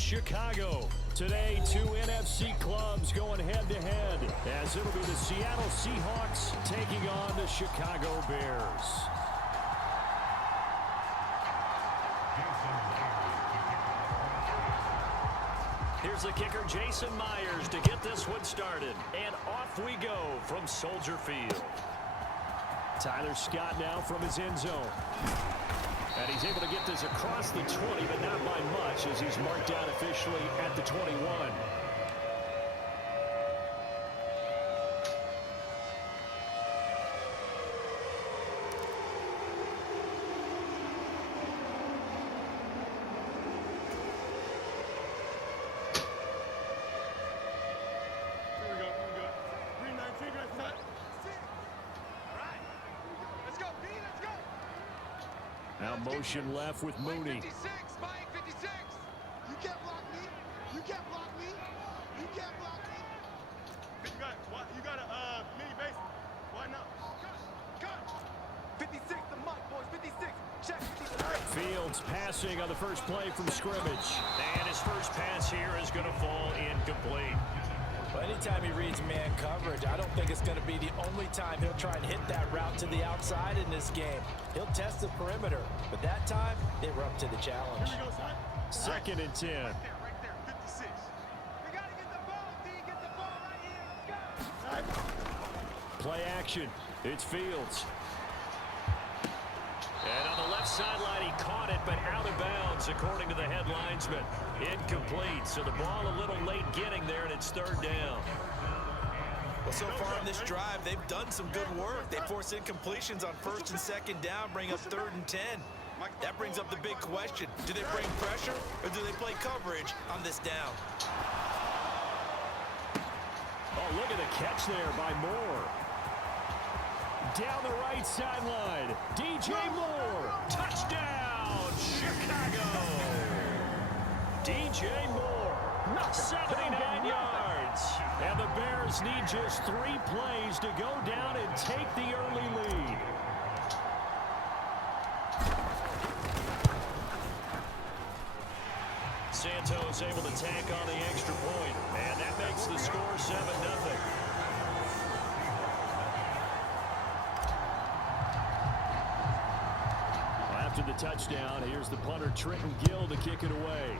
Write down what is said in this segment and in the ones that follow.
Chicago. Today, two NFC clubs going head-to-head, as it'll be the Seattle Seahawks taking on the Chicago Bears. Here's the kicker, Jason Myers, to get this one started. And off we go from Soldier Field. Tyler Scott now from his end zone. And he's able to get this across the 20, but not by much, as he's marked down officially at the 21. Now motion left with Mooney. 56, Mike 56. You can't block me. You can't block me. You can't block me. You got a mini base. Why not? Cut. 56, the Mike boys. 56. Check. 56. Fields passing on the first play from scrimmage. And his first pass here is going to fall incomplete. Well, anytime he reads man coverage, I don't think it's going to be the only time he'll try and hit that route to the outside in this game. He'll test the perimeter, but that time, they were up to the challenge. Here we go, son. 2nd and 10. Right there, 56. We got to get the ball, D. Get the ball right here. Let's go. Play action. It's Fields. And on the left sideline, he caught it, but out of bounds, according to the head linesman. Incomplete, so the ball a little late getting there, and it's 3rd down. Well, so far in this drive, they've done some good work. They force incompletions on 1st and 2nd down, bring up 3rd and 10. That brings up the big question. Do they bring pressure, or do they play coverage on this down? Oh, look at the catch there by Moore. Down the right sideline, DJ Moore. Touchdown, Chicago. DJ Moore, 79 yards. And the Bears need just 3 plays to go down and take the early lead. Santos able to tack on the extra point, and that makes the score 7-0. After the touchdown, here's the punter, Trenton Gill, to kick it away.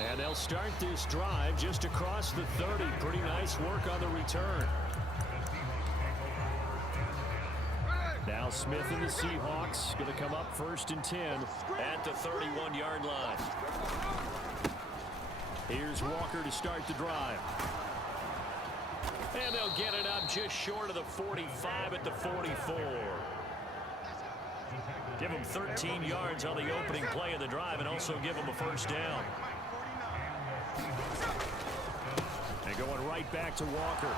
And they'll start this drive just across the 30. Pretty nice work on the return. Now Smith and the Seahawks going to come up 1st and 10 at the 31-yard line. Here's Walker to start the drive. And they'll get it up just short of the 45 at the 44. Give them 13 yards on the opening play of the drive and also give them a 1st down. And going right back to Walker.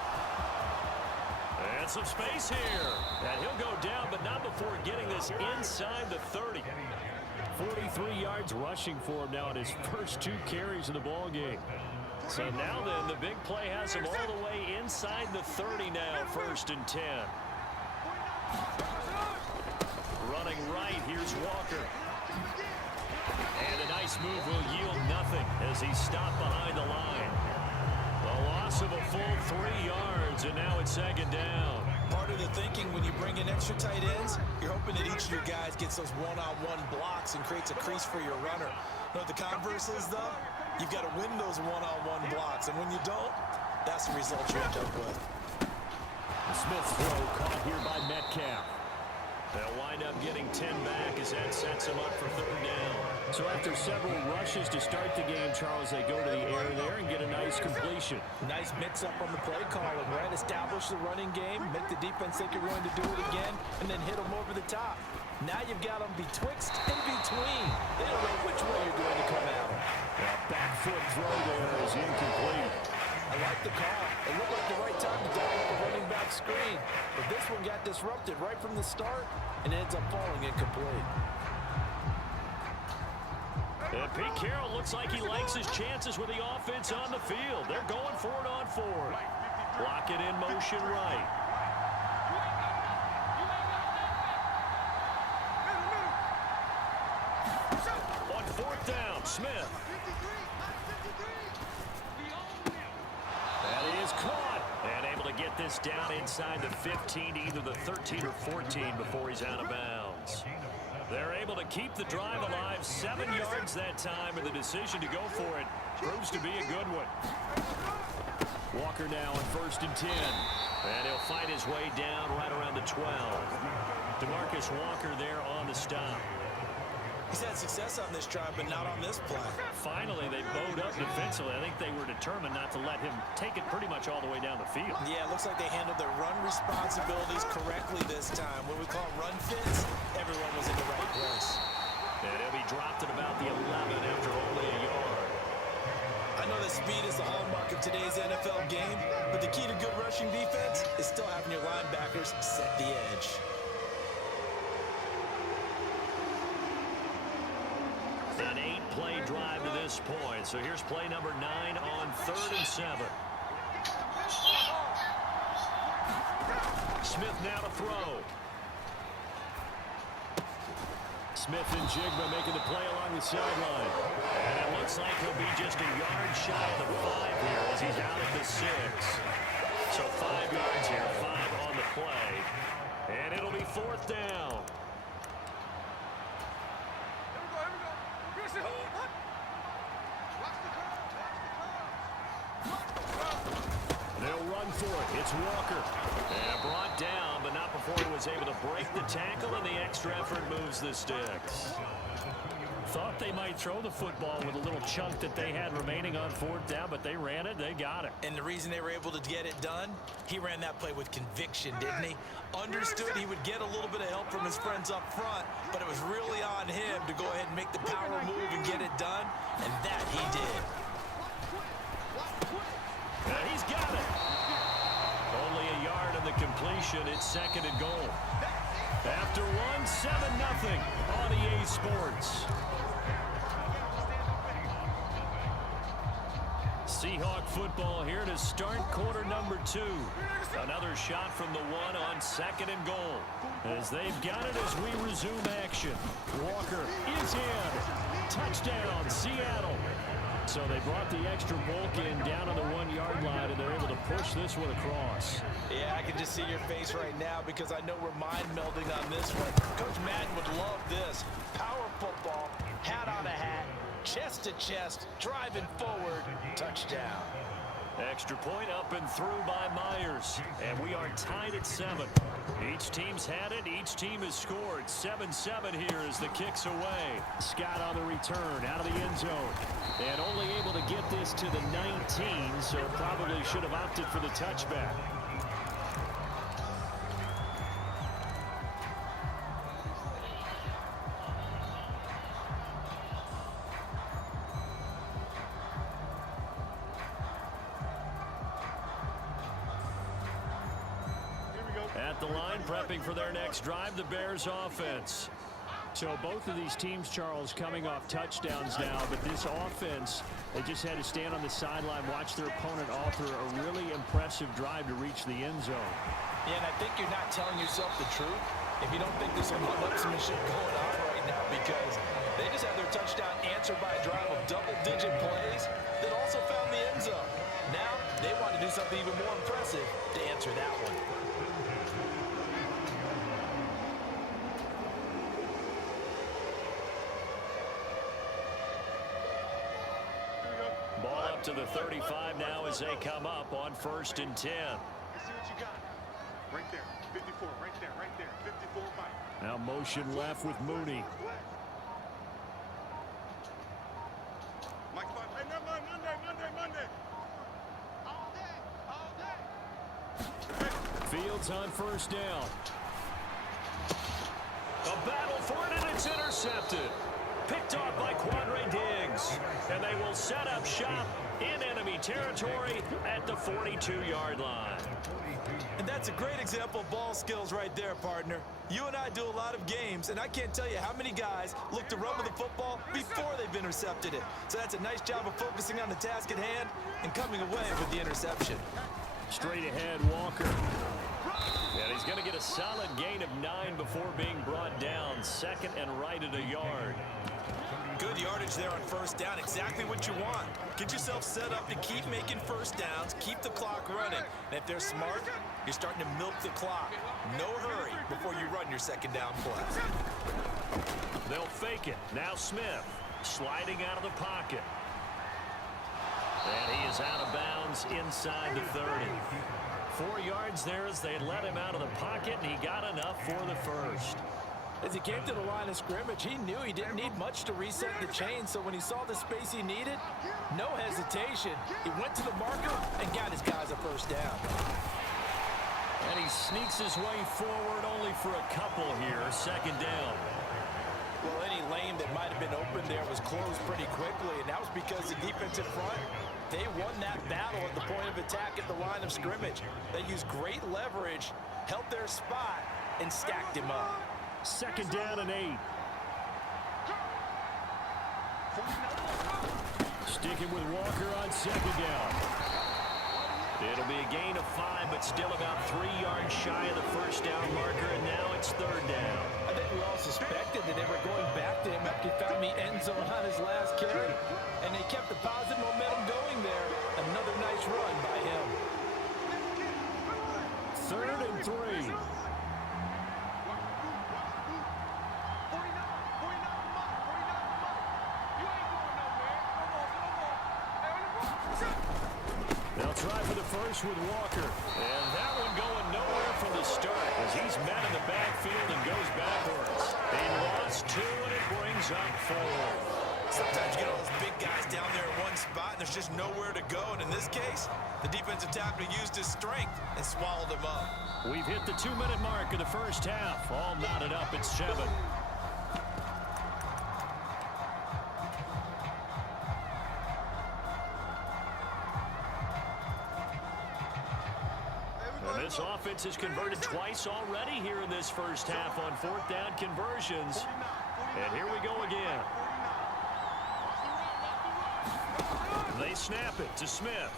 And some space here. And he'll go down, but not before getting this inside the 30. 43 yards rushing for him now in his first 2 carries of the ball game. So now then, the big play has him all the way inside the 30 now, 1st and 10. Running right, here's Walker. And a nice move will yield nothing as he's stopped behind the line. The loss of a full 3 yards, and now it's 2nd down. Part of the thinking when you bring in extra tight ends, you're hoping that each of your guys gets those one-on-one blocks and creates a crease for your runner. You know what the converse is, though? You've got to win those one-on-one blocks, and when you don't, that's the result you end up with. Smith's throw caught here by Metcalf. They'll wind up getting 10 back as that sets him up for 3rd down. So after several rushes to start the game, Charles, they go to the air there and get a nice completion. Nice mix-up on the play calling, right? Establish the running game, make the defense think you're going to do it again, and then hit them over the top. Now you've got them betwixt and between. They don't know which way you're going to come at them. That back foot throw there is incomplete. I like the call. It looked like the right time to dial up the running back screen. But this one got disrupted right from the start and ends up falling incomplete. And Pete Carroll looks like he likes his chances with the offense on the field. They're going for it on 4th. Block it in motion right. this down inside the 15 to either the 13 or 14 before he's out of bounds. They're able to keep the drive alive, 7 yards that time, and the decision to go for it proves to be a good one. Walker now on 1st and 10. And he'll fight his way down right around the 12. DeMarcus Walker there on the stop. He's had success on this drive, but not on this play. Finally, they bowed up defensively. I think they were determined not to let him take it pretty much all the way down the field. Yeah, it looks like they handled their run responsibilities correctly this time. What we call run fits, everyone was in the right place. And he'll be dropped at about the 11 after only a yard. I know that speed is the hallmark of today's NFL game, but the key to good rushing defense is still having your linebackers set the edge. An 8-play drive to this point. So here's play number 9 on 3rd and 7. Smith now to throw. Smith and Jigba making the play along the sideline. And it looks like he'll be just a yard shy of the 5 here as he's out at the 6. So 5 yards here, 5 on the play. And it'll be 4th down. They'll run for it. It's Walker. And brought down, but not before he was able to break the tackle, and the extra effort moves the sticks. Thought they might throw the football with a little chunk that they had remaining on 4th down, but they ran it. They got it. And the reason they were able to get it done, he ran that play with conviction, didn't he? Understood he would get a little bit of help from his friends up front, but it was really on him to go ahead and make the power move and get it done, and that he did. And he's got it. Only a yard of the completion. It's 2nd and goal. After one, 7-0 on EA Sports. Seahawk football here to start quarter number 2. Another shot from the 1 on 2nd and goal. As they've got it as we resume action. Walker is in. Touchdown, Seattle. So they brought the extra bulk in down on the 1-yard line, and they're able to push this one across. Yeah, I can just see your face right now because I know we're mind melding on this one. Coach Madden would love this. Power football, hat on a hat, chest to chest, driving forward, touchdown. Extra point up and through by Myers. And we are tied at 7. Each team's had it. Each team has scored. 7-7 here as the kick's away. Scott on the return out of the end zone. And only able to get this to the 19, so probably should have opted for the touchback. At the line, prepping for their next drive, the Bears offense. So both of these teams, Charles, coming off touchdowns now, but this offense, they just had to stand on the sideline, watch their opponent author a really impressive drive to reach the end zone. Yeah, and I think you're not telling yourself the truth if you don't think there's some one-upsmanship going on right now, because they just had their touchdown answered by a drive of double-digit plays that also found the end zone. Now they want to do something even more impressive to answer that one. Ball up to the 35 now as they come up on 1st and 10. Let's see what you got. Right there. 54. Right there. Right there. 54 Mike. Now motion left with Mooney. Mike, hey, Monday. All day. Fields on 1st down. A battle for it, and it's intercepted. Picked off by Quandre Diggs. And they will set up shop in enemy territory at the 42-yard line. And that's a great example of ball skills right there, partner. You and I do a lot of games, and I can't tell you how many guys look to run with the football before they've intercepted it. So that's a nice job of focusing on the task at hand and coming away with the interception. Straight ahead, Walker. And he's going to get a solid gain of 9 before being brought down. 2nd and right at a yard. Good yardage there on first down. Exactly what you want. Get yourself set up to keep making first downs, keep the clock running. And if they're smart, you're starting to milk the clock. No hurry before you run your second down play. They'll fake it. Now Smith sliding out of the pocket. And he is out of bounds inside the 30. 4 yards there as they let him out of the pocket, and he got enough for the first. As he came to the line of scrimmage, he knew he didn't need much to reset the chain, so when he saw the space he needed, no hesitation. He went to the marker and got his guys a first down. And he sneaks his way forward only for a couple here. Second down. Well, any lane that might have been open there was closed pretty quickly, and that was because the defensive front, they won that battle at the point of attack at the line of scrimmage. They used great leverage, held their spot, and stacked him up. Second down and 8. Sticking with Walker on second down. It'll be a gain of 5, but still about 3 yards shy of the first down marker, and now it's third down. I think we all suspected that they were going back to him after he found the end zone on his last carry, and they kept the positive momentum going there. Another nice run by him. Third and 3. They'll try for the first with Walker. And that one going nowhere from the start as he's met in the backfield and goes backwards. They lost 2, and it brings up 4. Sometimes you get all those big guys down there in one spot, and there's just nowhere to go. And in this case, the defensive tackle used his strength and swallowed him up. We've hit the 2-minute mark of the first half. All knotted up at 7. This offense has converted twice already here in this first half on 4th down conversions. And here we go again. They snap it to Smith.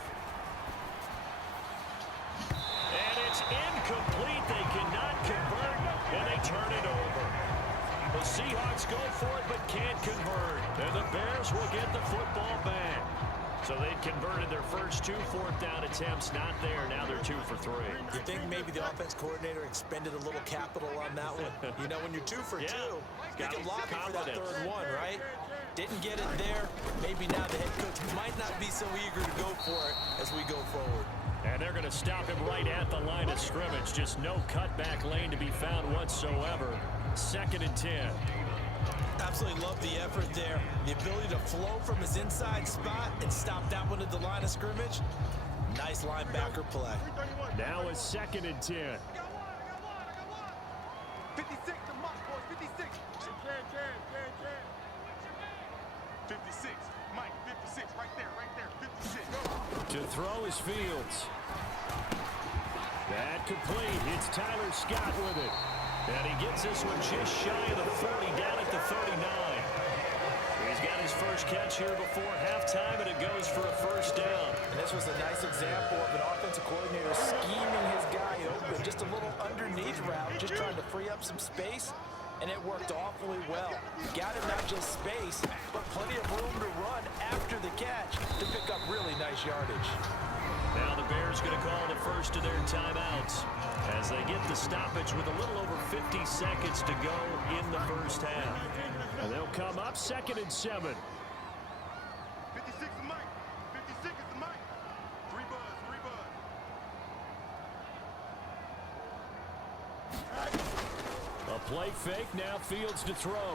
And it's incomplete. They cannot convert, and they turn it over. The Seahawks go for it but can't convert. And the Bears will get the football back. So they'd converted their first 2 4th down attempts, not there. Now they're 2 for 3. You think maybe the offense coordinator expended a little capital on that one? You know, when you're 2 for 2, you can lobby for that third one, right? Didn't get it there. Maybe now the head coach might not be so eager to go for it as we go forward. And they're going to stop him right at the line of scrimmage. Just no cutback lane to be found whatsoever. 2nd and 10. Absolutely love the effort there. The ability to flow from his inside spot and stop that one at the line of scrimmage. Nice linebacker play. Now it's 2nd and 10. 56 to Mike, boys, 56. 56. Mike, 56. Right there, 56. To throw is Fields. That complete. It's Tyler Scott with it. And he gets this one just shy of the 40, down at the 39. He's got his first catch here before halftime, and it goes for a first down. And this was a nice example of an offensive coordinator scheming his guy open. Just a little underneath route, just trying to free up some space, and it worked awfully well. Got him not just space, but plenty of room to run after the catch to pick up really nice yardage. Now the Bears going to call the first of their timeouts as they get the stoppage with a little over 50 seconds to go in the first half. And they'll come up 2nd and 7. 56 is Mike. 56 is the Mike. 3 buzz. A play fake, now Fields to throw.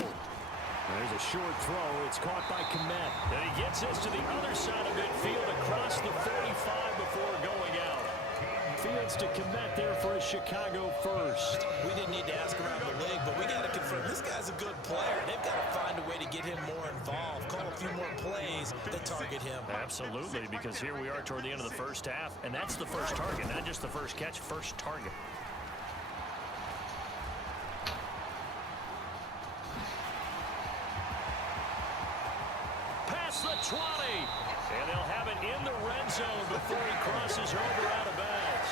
There's a short throw. It's caught by Kmet. And he gets this to the other side of midfield across the 45 before going out. Fields to Kmet there for a Chicago first. We didn't need to ask around the league, but we got to confirm this guy's a good player. They've got to find a way to get him more involved, call a few more plays that target him. Absolutely, because here we are toward the end of the first half, and that's the first target, not just the first catch, first target. The 20, and they'll have it in the red zone before he crosses over out of bounds.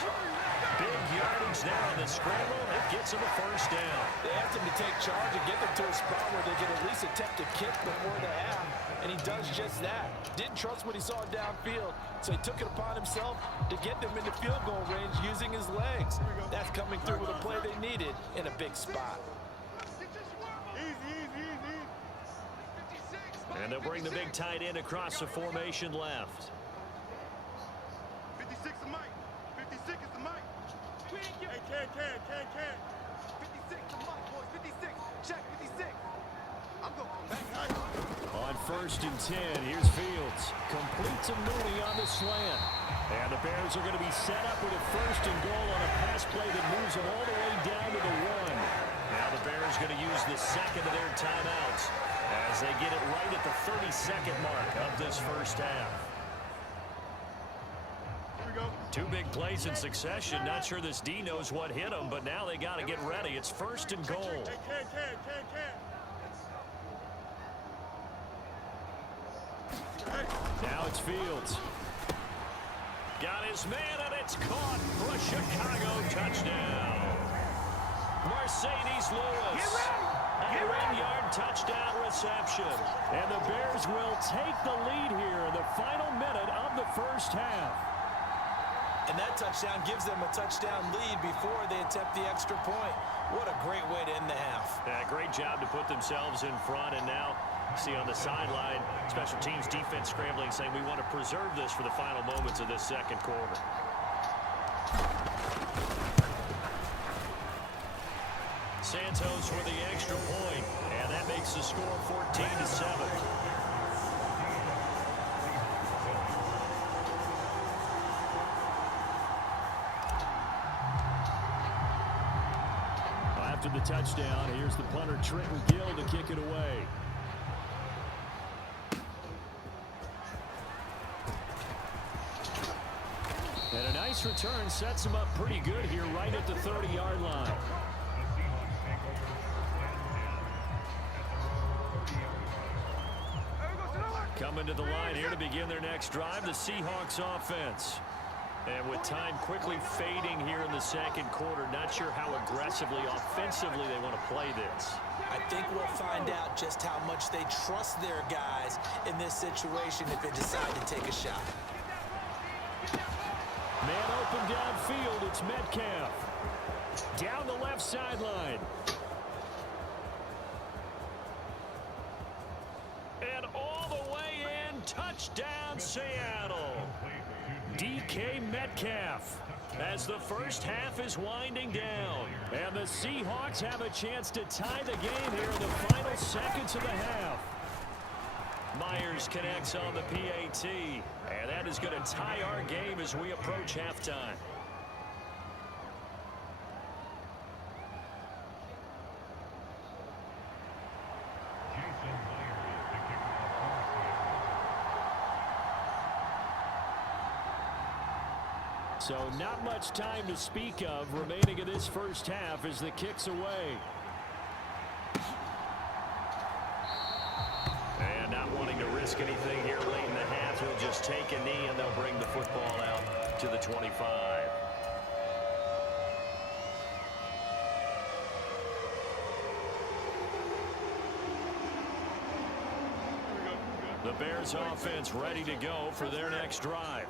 Big yardage now on the scramble. It gets him a first down. They asked him to take charge and get them to a spot where they could at least attempt a kick before the half, and he does just that. Didn't trust what he saw downfield, so he took it upon himself to get them into field goal range using his legs. That's coming through with a play they needed in a big spot. And they'll bring the big tight end across the formation left. 56 is Mike. 56 is the Mike. Hey, can. 56 to Mike, boys. 56. Check 56. I'm going to come back. On 1st and 10, here's Fields. Complete to Mooney on the slant. And the Bears are going to be set up with a 1st and goal on a pass play that moves them all the way down to the 1. Now the Bears going to use the second of their timeouts as they get it right at the 32nd mark of this first half. Here we go. 2 big plays in succession. Not sure this D knows what hit them, but now they got to get ready. It's 1st and goal. Hey, can. Now it's Fields. Got his man, and it's caught for a Chicago touchdown. Mercedes Lewis. A 1-yard touchdown reception. And the Bears will take the lead here in the final minute of the first half. And that touchdown gives them a touchdown lead before they attempt the extra point. What a great way to end the half. Yeah, great job to put themselves in front, and now see on the sideline, special teams defense scrambling, saying we want to preserve this for the final moments of this second quarter. Santos for the extra point, and that makes the score 14-7. After the touchdown, here's the punter Trenton Gill to kick it away. And a nice return sets him up pretty good here right at the 30-yard line. Coming to the line here to begin their next drive, the Seahawks offense. And with time quickly fading here in the second quarter, not sure how aggressively, offensively they want to play this. I think we'll find out just how much they trust their guys in this situation if they decide to take a shot. Man open downfield, it's Metcalf. Down the left sideline. And all the way in, touchdown Seattle. DK Metcalf as the first half is winding down. And the Seahawks have a chance to tie the game here in the final seconds of the half. Myers connects on the PAT, and that is going to tie our game as we approach halftime. So not much time to speak of remaining in this first half as the kick's away. And not wanting to risk anything here late in the half, he'll just take a knee and they'll bring the football out to the 25. The Bears offense ready to go for their next drive.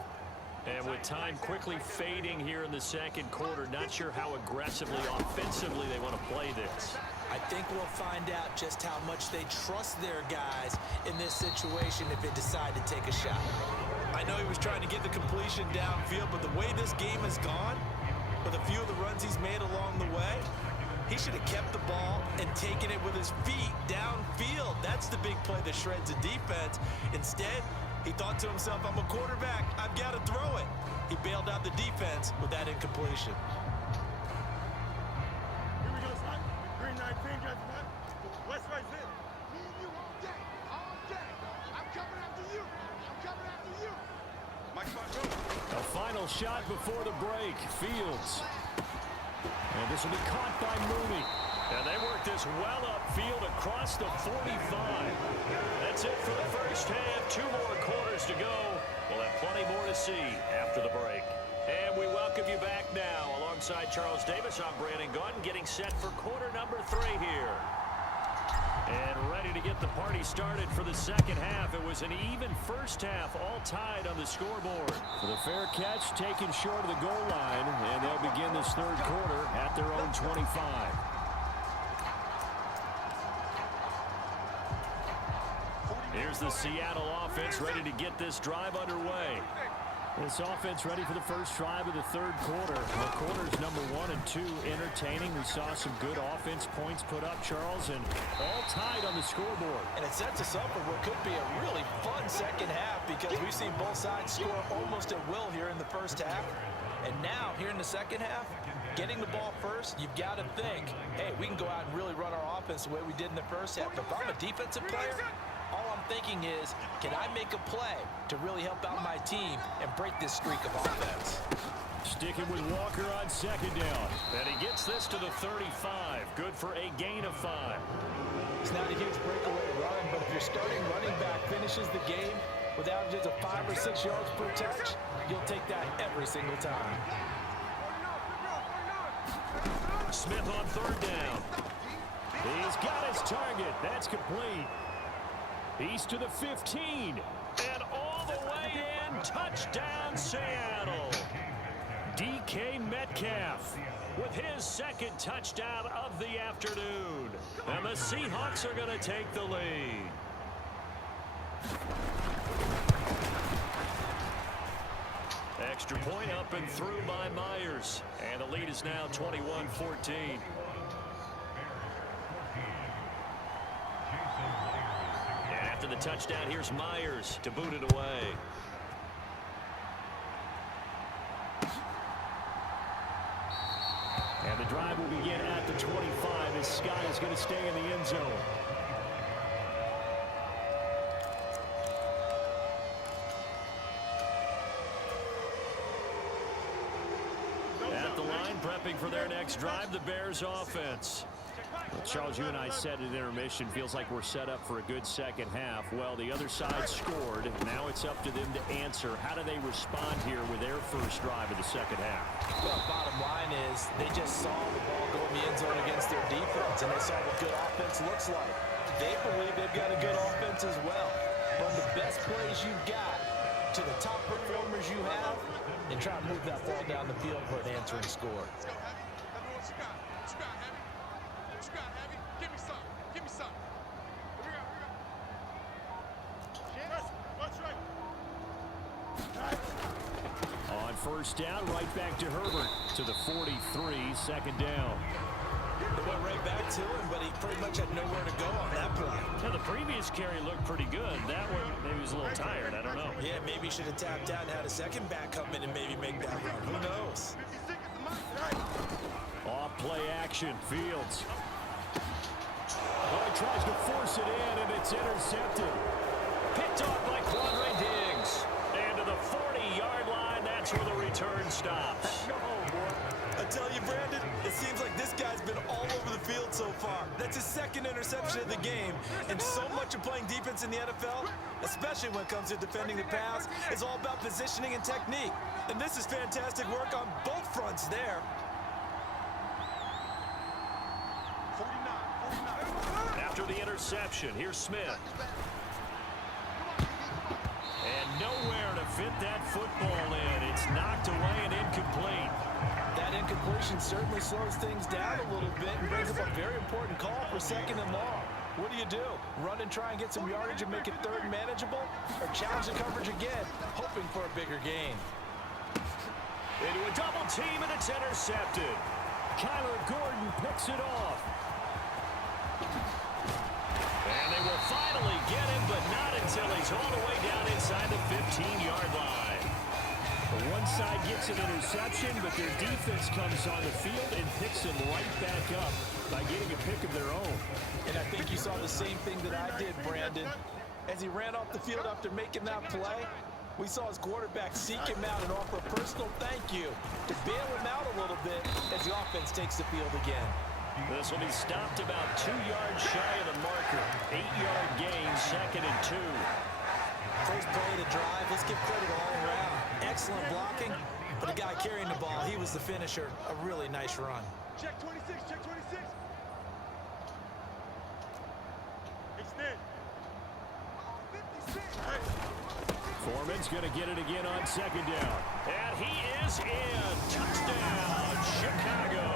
And with time quickly fading here in the second quarter, not sure how aggressively, offensively they want to play this. I think we'll find out just how much they trust their guys in this situation if they decide to take a shot. I know he was trying to get the completion downfield, but the way this game has gone, with a few of the runs he's made along the way, he should have kept the ball and taken it with his feet downfield. That's the big play that shreds a defense. Instead, he thought to himself, I'm a quarterback, I've got to throw it. He bailed out the defense with that incompletion. Here we go, son. Green 19, guys, man. West right there. Me and you all day. All day. I'm coming after you. I'm coming after you. Mike, go. A final shot before the break. Fields. And this will be caught by Mooney. And they work this well upfield across the 45. That's it for the first half. 2 more quarters to go. We'll have plenty more to see after the break. And we welcome you back now. Alongside Charles Davis, I'm Brandon Gaudin, getting set for quarter number 3 here. And ready to get the party started for the second half. It was an even first half, all tied on the scoreboard. For the fair catch, taken short of the goal line, and they'll begin this third quarter at their own 25. Here's the Seattle offense ready to get this drive underway. This offense ready for the first drive of the third quarter. Well, quarters number 1 and 2 entertaining. We saw some good offense points put up, Charles, and all tied on the scoreboard. And it sets us up for what could be a really fun second half because we've seen both sides score almost at will here in the first half. And now, here in the second half, getting the ball first, you've got to think, hey, we can go out and really run our offense the way we did in the first half. If I'm a defensive player, all I'm thinking is, can I make a play to really help out my team and break this streak of offense? Sticking with Walker on second down. And he gets this to the 35. Good for a gain of 5. It's not a huge breakaway run, but if your starting running back finishes the game with averages of 5 or 6 yards per touch, you'll take that every single time. Smith on third down. He's got his target. That's complete. He's to the 15. And all the way in. Touchdown, Seattle. DK Metcalf with his second touchdown of the afternoon. And the Seahawks are going to take the lead. Extra point up and through by Myers. And the lead is now 21-14. After the touchdown, here's Myers to boot it away. And the drive will begin at the 25 as Scott is going to stay in the end zone. At the line, prepping for their next drive, the Bears offense. Well, Charles, you and I said at intermission, feels like we're set up for a good second half. Well, the other side scored. Now it's up to them to answer. How do they respond here with their first drive of the second half? Well, bottom line is they just saw the ball go in the end zone against their defense, and they saw what good offense looks like. They believe they've got a good offense as well. From the best plays you've got to the top performers you have, and try to move that ball down the field for an answering score. Let's go, Heavy. Tell me what you got. What you got, Heavy? What you got, Heavy? Give me some. Give me some. Here we go. Here we go. That's right. On first down, right back to Herbert to the 43, second down. They went right back to him, but he pretty much had nowhere to go on that play. Yeah, the previous carry looked pretty good. That one, maybe he was a little tired. I don't know. Yeah, maybe he should have tapped out and had a second back come in and maybe make that run. Who knows? Off play action, Fields. Boy tries to force it in, and it's intercepted. Picked off by Quandre Diggs. And to the 40-yard line, that's where the return stops. I tell you, Brandon, it seems like this guy's been all over the field so far. That's his second interception of the game. And so much of playing defense in the NFL, especially when it comes to defending the pass, is all about positioning and technique. And this is fantastic work on both fronts there. 49. After the interception, here's Smith. And nowhere to fit that football in. It's knocked away and incomplete. That incompletion certainly slows things down a little bit and brings up a very important call for second and long. What do? Run and try and get some yardage and make it third and manageable? Or challenge the coverage again, hoping for a bigger gain? Into a double team, and it's intercepted. Kyler Gordon picks it off. And they will finally get him, but not until he's all the way down inside the 15-yard line. One side gets an interception, but their defense comes on the field and picks him right back up by getting a pick of their own. And I think you saw the same thing that I did, Brandon. As he ran off the field after making that play, we saw his quarterback seek him out and offer a personal thank you to bail him out a little bit as the offense takes the field again. This will be stopped about 2 yards shy of the marker. 8-yard gain, second and 2. First play of the drive, let's give credit all around. Excellent blocking, but the guy carrying the ball. He was the finisher. A really nice run. Check 26, check 26. Extend. Foreman's going to get it again on second down. And he is in. Touchdown, Chicago.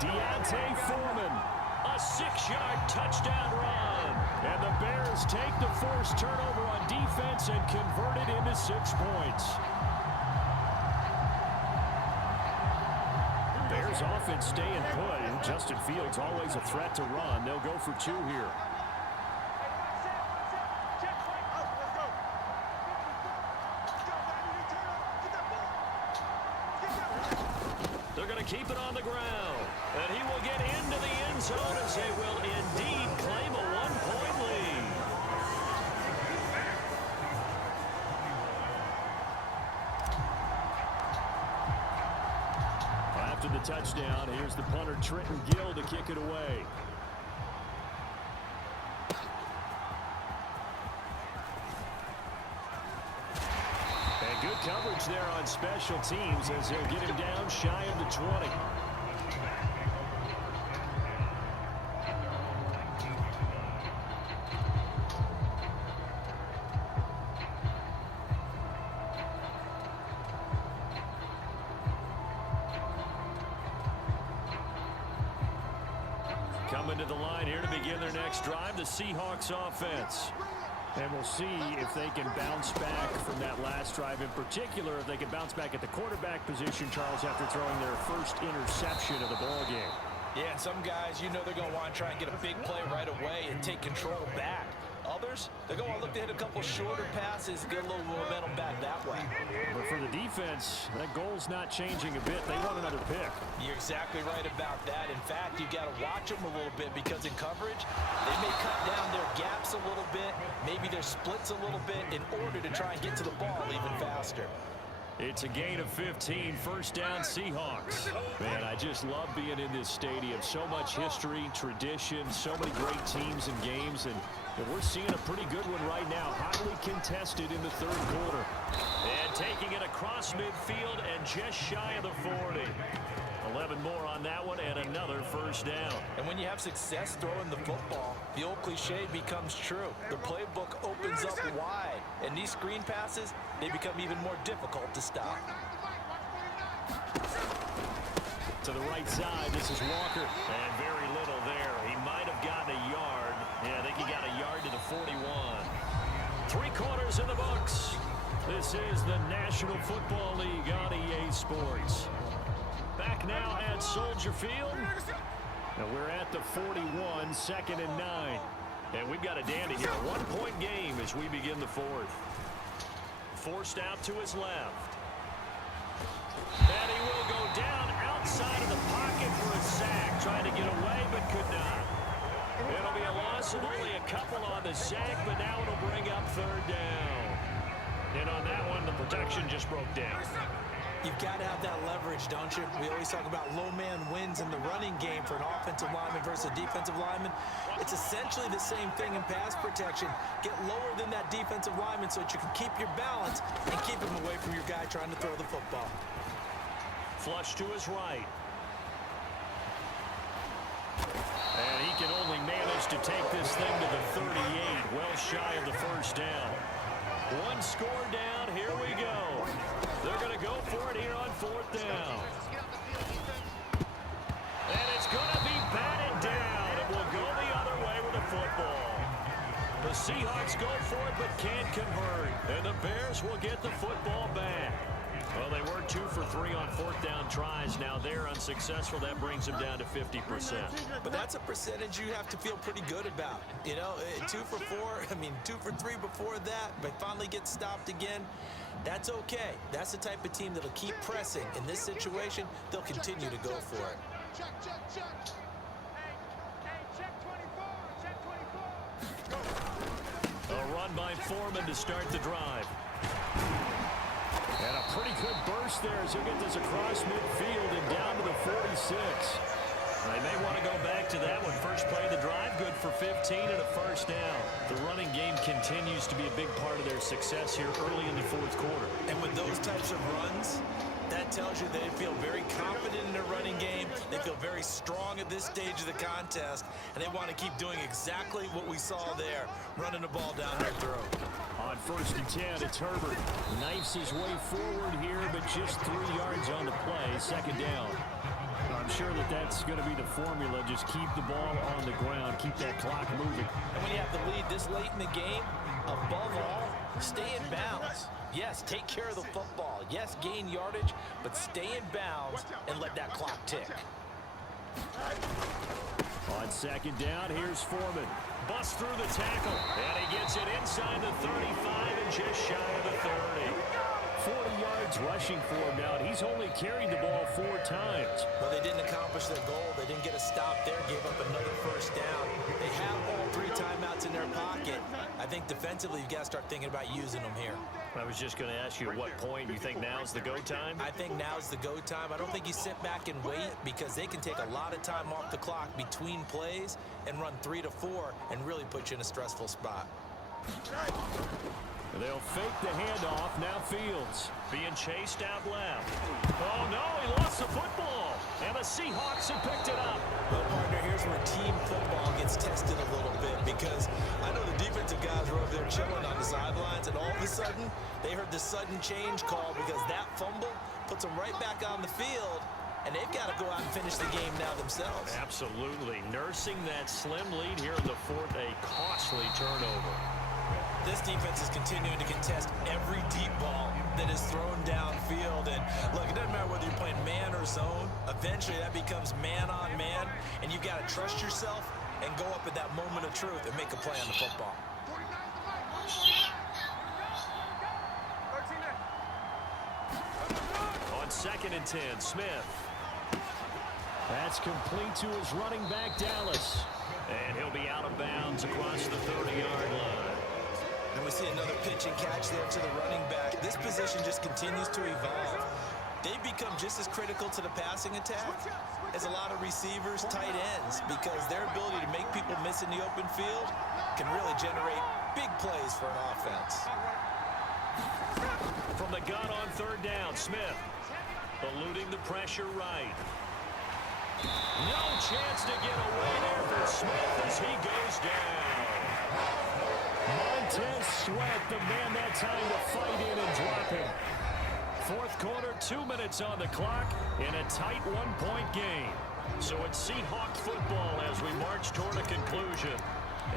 Deontay Foreman, a 6-yard touchdown run. And the Bears take the forced turnover on defense and convert it into 6 points. Bears offense staying put. Justin Fields always a threat to run. They'll go for 2 here. They're going to keep it on the ground. And he will get into the end zone as they will indeed claim a 1-point lead. After the touchdown, here's the punter Trenton Gill to kick it away. And good coverage there on special teams as they'll get him down shy of the 20. Coming to the line here to begin their next drive, the Seahawks offense. And we'll see if they can bounce back from that last drive. In particular, if they can bounce back at the quarterback position, Charles, after throwing their first interception of the ball game. Yeah, and some guys, you know they're going to want to try and get a big play right away and take control back. Others, they're going to look to hit a couple shorter passes, get a little momentum back that way. But for the defense, that goal's not changing a bit. They want another pick. You're exactly right about that. In fact, you've got to watch them a little bit because in coverage, they may cut down their gaps a little bit, maybe their splits a little bit in order to try and get to the ball even faster. It's a gain of 15, first down Seahawks. Man, I just love being in this stadium. So much history, tradition, so many great teams and games, and we're seeing a pretty good one right now. Hotly contested in the third quarter. And taking it across midfield and just shy of the 40. 11 more on that one and another first down. And when you have success throwing the football, the old cliche becomes true. The playbook opens up wide, and these screen passes, they become even more difficult to stop. To the right side, this is Walker. And very little there. He might have gotten a yard. Yeah, I think he got a yard to the 41. 3 quarters in the books. This is the National Football League on EA Sports. Back now at Soldier Field. And we're at the 41, 2nd and 9. And we've got a dandy here. A 1-point game as we begin the 4th. Forced out to his left. And he will go down outside of the pocket for a sack. Trying to get away, but could not. It'll be a loss of only a couple on the sack, but now it'll bring up 3rd down. And on that one, the protection just broke down. You've got to have that leverage, don't you? We always talk about low man wins in the running game for an offensive lineman versus a defensive lineman. It's essentially the same thing in pass protection. Get lower than that defensive lineman so that you can keep your balance and keep him away from your guy trying to throw the football. Flush to his right. And he can only manage to take this thing to the 38, well shy of the first down. 1 score down, here we go. They're going to go for it here on 4th down. And it's going to be batted down. It will go the other way with the football. The Seahawks go for it but can't convert. And the Bears will get the football back. Well, they were 2 for 3 on 4th down tries. Now they're unsuccessful. That brings them down to 50%. But that's a percentage you have to feel pretty good about. You know, 2 for 4, 2 for 3 before that, but finally get stopped again. That's okay. That's the type of team that'll keep pressing. In this situation, they'll continue to go for it. Check. Hey, check 24. Check 24. A run by Foreman to start the drive. And a pretty good burst there as he'll get this across midfield and down to the 46. They may want to go back to that one. First play of the drive, good for 15 and a first down. The running game continues to be a big part of their success here early in the 4th quarter. And with those types of runs, That tells you they feel very confident in their running game. They feel very strong at this stage of the contest, and they want to keep doing exactly what we saw there, running the ball down their throat. On 1st and 10, it's Herbert. Knifes his way forward here, but just 3 yards on the play. 2nd down. I'm sure that that's going to be the formula. Just keep the ball on the ground. Keep that clock moving. And when you have the lead this late in the game, above all, stay in bounds. Yes, take care of the football. Yes, gain yardage, but stay in bounds and let that clock tick. On 2nd down, here's Foreman. Busts through the tackle, and he gets it inside the 35 and just shy of the 30. 40 yards rushing for him now. He's only carried the ball 4 times. Well, they didn't accomplish their goal. They didn't get a stop there, gave up another 1st down. They have all 3 timeouts in their pocket. I think defensively, you've got to start thinking about using them here. I was just going to ask you at what point you think now's the go time? I think now's the go time. I don't think you sit back and wait, because they can take a lot of time off the clock between plays and run 3 to 4 and really put you in a stressful spot. They'll fake the handoff. Now Fields being chased out left. Oh, no, he lost the football. And the Seahawks have picked it up. Well, partner, here's where team football gets tested a little bit, because I know the defensive guys were over there chilling on the sidelines, and all of a sudden, they heard the sudden change call, because that fumble puts them right back on the field, and they've got to go out and finish the game now themselves. Absolutely. Nursing that slim lead here in the 4th, a costly turnover. This defense is continuing to contest every deep ball that is thrown downfield. And look, it doesn't matter whether you're playing man or zone. Eventually, that becomes man on man, and you've got to trust yourself and go up at that moment of truth and make a play on the football. On 2nd and 10, Smith. That's complete to his running back, Dallas. And he'll be out of bounds across the 30-yard line. And we see another pitch and catch there to the running back. This position just continues to evolve. They've become just as critical to the passing attack as a lot of receivers, tight ends, because their ability to make people miss in the open field can really generate big plays for an offense. From the gun on 3rd down, Smith eluding the pressure right. No chance to get away there for Smith as he goes down. Montez Sweat, the man that time to fight in and drop him. 4th quarter, 2 minutes on the clock in a tight 1-point game. So it's Seahawks football as we march toward a conclusion.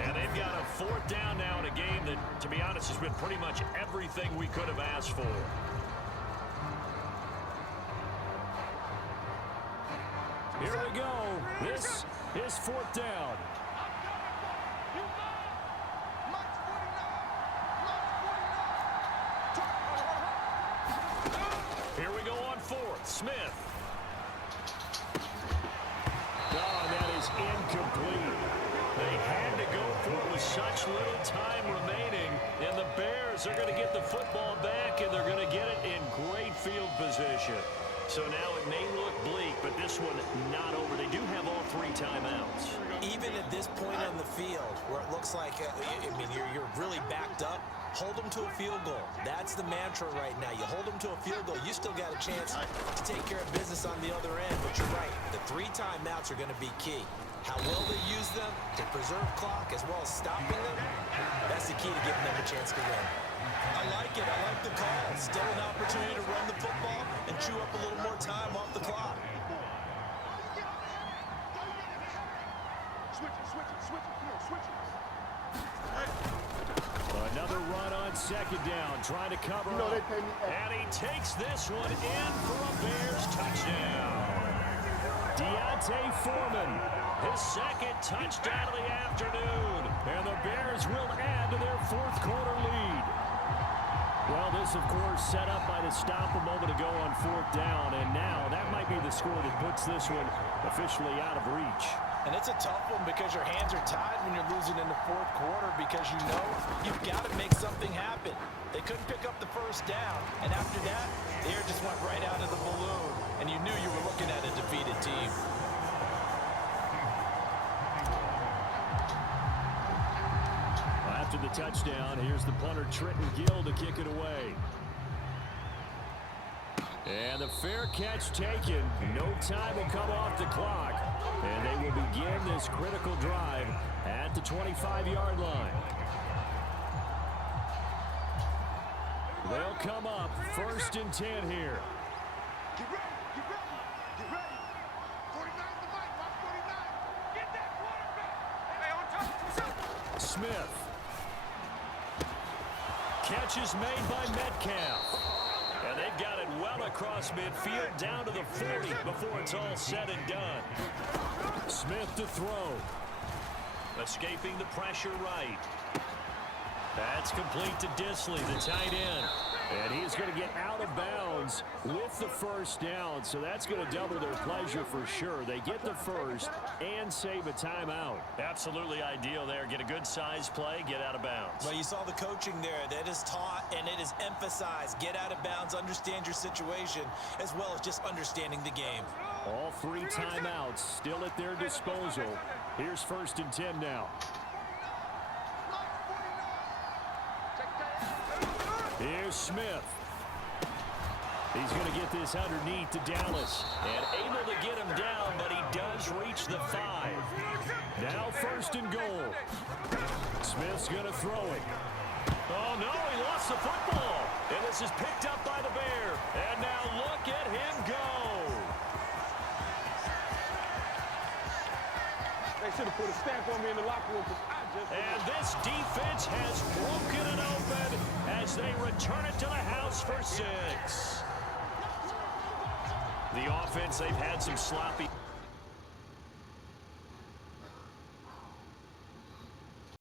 And they've got a 4th down now in a game that, to be honest, has been pretty much everything we could have asked for. Here we go. This is 4th down. Here we go on 4th. Smith. Oh, that is incomplete. They had to go for it with such little time remaining, and the Bears are going to get the football back, and they're going to get it in great field position. So now it may look bleak, but this one not over. They do have all 3 timeouts. Even at this point on the field, where it looks like, you're really backed up, hold them to a field goal. That's the mantra right now. You hold them to a field goal, you still got a chance to take care of business on the other end. But you're right, the 3 timeouts are going to be key. How well they use them to preserve clock as well as stopping them, that's the key to giving them a chance to win. I like it. I like the call. Still an opportunity to run the football and chew up a little more time off the clock. Another run on 2nd down, trying to cover up. And he takes this one in for a Bears touchdown. Deontay Foreman, his 2nd touchdown of the afternoon. And the Bears will add to their 4th quarter lead. Well, this, of course, set up by the stop a moment ago on 4th down. And now that might be the score that puts this one officially out of reach. And it's a tough one because your hands are tied when you're losing in the 4th quarter, because you know you've got to make something happen. They couldn't pick up the 1st down, and after that, the air just went right out of the balloon, and you knew you were looking at a defeated team. After the touchdown, here's the punter Trenton Gill to kick it away. And the fair catch taken. No time will come off the clock. And they will begin this critical drive at the 25-yard line. They'll come up 1st and 10 here. Get ready, get ready, get ready. 49's the mic, watch 49. Get that quarterback. Hey, on top. Smith. Catch is made by Metcalf. And they've got it well across midfield down to the 40 before it's all said and done. Smith to throw. Escaping the pressure right. That's complete to Disley, the tight end. And he's going to get out of bounds with the first down, so that's going to double their pleasure for sure. They get the first and save a timeout. Absolutely ideal there. Get a good size play, get out of bounds. Well, you saw the coaching there. That is taught and it is emphasized. Get out of bounds, understand your situation, as well as just understanding the game. All 3 timeouts still at their disposal. Here's 1st and 10 now. Here's Smith. He's going to get this underneath to Dallas. And able to get him down, but he does reach the 5. Now 1st and goal. Smith's going to throw it. Oh, no, he lost the football. And this is picked up by the Bear. And now look at him go. They should have put a stamp on me in the locker room. And this defense has broken it open as they return it to the house for 6. The offense, they've had some sloppy